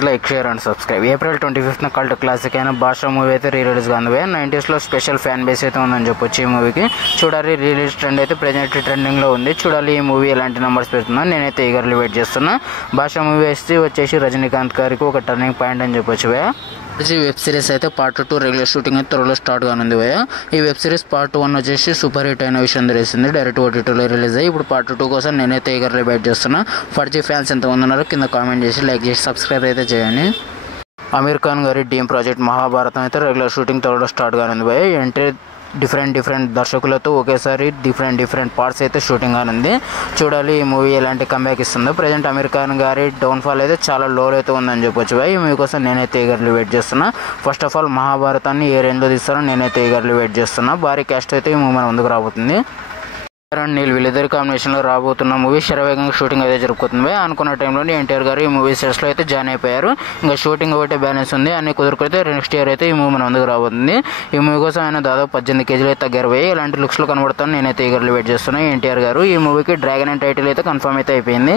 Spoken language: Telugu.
Like share and subscribe. April 25న కల్ట్ క్లాసిక్ అయిన భాష మూవీ అయితే రిలీజ్ కాంది. 90sలో స్పెషల్ ఫ్యాన్ బేస్ అయితే ఉందని చెప్పొచ్చు ఈ మూవీకి. చూడాలి, రిలీజ్ ట్రెండ్ అయితే ప్రజెంట్ ట్రెండింగ్లో ఉంది. చూడాలి ఈ మూవీ ఎలాంటి నెంబర్స్ పెడుతుందో నేనైతే ఈగర్లీ వెయిట్ చేస్తున్నా. భాష మూవీ వచ్చేసి రజనీకాంత్ గారికి ఒక టర్నింగ్ పాయింట్ అని చెప్పొచ్చు భయ్య. ఈ వెబ్ సిరీస్ అయితే పార్ట్ 2 రెగ్యులర్ షూటింగ్ అయితే త్వరలో స్టార్ట్ కానుంది భయ్య. ఈ వెబ్ సిరీస్ పార్ట్ 1 వచ్చేసి సూపర్ హిట్ అయిన విషయం తెలిసింది. డైరెక్ట్ OTTలో రిలీజ్ అయ్యి ఇప్పుడు పార్ట్ 2 కోసం నేనైతే ఈగర్లీ వెయిట్ చేస్తున్నా. ఫర్జీ ఫ్యాన్స్ ఎంతమంది ఉన్నారో కింద కామెంట్ చేసి లైక్ చేసి సబ్స్క్రైబ్ అయితే చేయండి. అమీర్ ఖాన్ గారి డ్రీమ్ ప్రాజెక్ట్ మహాభారతం అయితే రెగ్యులర్ షూటింగ్ త్వరలో స్టార్ట్ కానుంది భయ్య. డిఫరెంట్ దర్శకులతో ఒకేసారి డిఫరెంట్ పార్ట్స్ అయితే షూటింగ్ కానుంది. చూడాలి ఈ మూవీ ఎలాంటి కంబ్యాక్ ఇస్తుందో. ప్రజెంట్ అమీర్ ఖాన్ గారి డౌన్ఫాల్ అయితే చాలా లోలో అయితే ఉందని చెప్పొచ్చు భయ్య. ఈ మూవీ కోసం నేనైతే ఈగర్లీ వెయిట్ చేస్తున్నా. ఫస్ట్ ఆఫ్ ఆల్ మహాభారతాన్ని ఏ రేంజ్లో తీస్తారో నేనైతే ఈగర్లీ వెయిట్ చేస్తున్నా. భారీ క్యాస్ట్ అయితే ఈ మూవీ మన ముందుకు రాబోతుంది. నీళ్ళు వీళ్ళిద్దరి కాంబినేషన్లో రాబోతున్న మూవీ శరవేగంగా షూటింగ్ అయితే జరుగుతుంది. అనుకున్న టైంలోనే ఎన్టీఆర్ గారు ఈ మూవీ సెట్స్లో అయితే జాయిన్ అయిపోయారు. ఇంకా షూటింగ్ ఒకటే బ్యాలెన్స్ ఉంది. అన్ని కుదురుకైతే నెక్స్ట్ ఇయర్ అయితే ఈ మూవీ మన ముందుకు రాబోతుంది. ఈ మూవీ కోసం ఆయన దాదాపు 18 కేజీలు అయితే తగ్గారు. ఇలాంటి లుక్స్లో కనబడతాను నేనైతే ఈగర్లీ వెయిట్ చేస్తున్నాను. ఎన్టీఆర్ గారు ఈ మూవీకి డ్రాగన్ అండ్ టైటిల్ అయితే కన్ఫర్మ్ అయితే అయిపోయింది.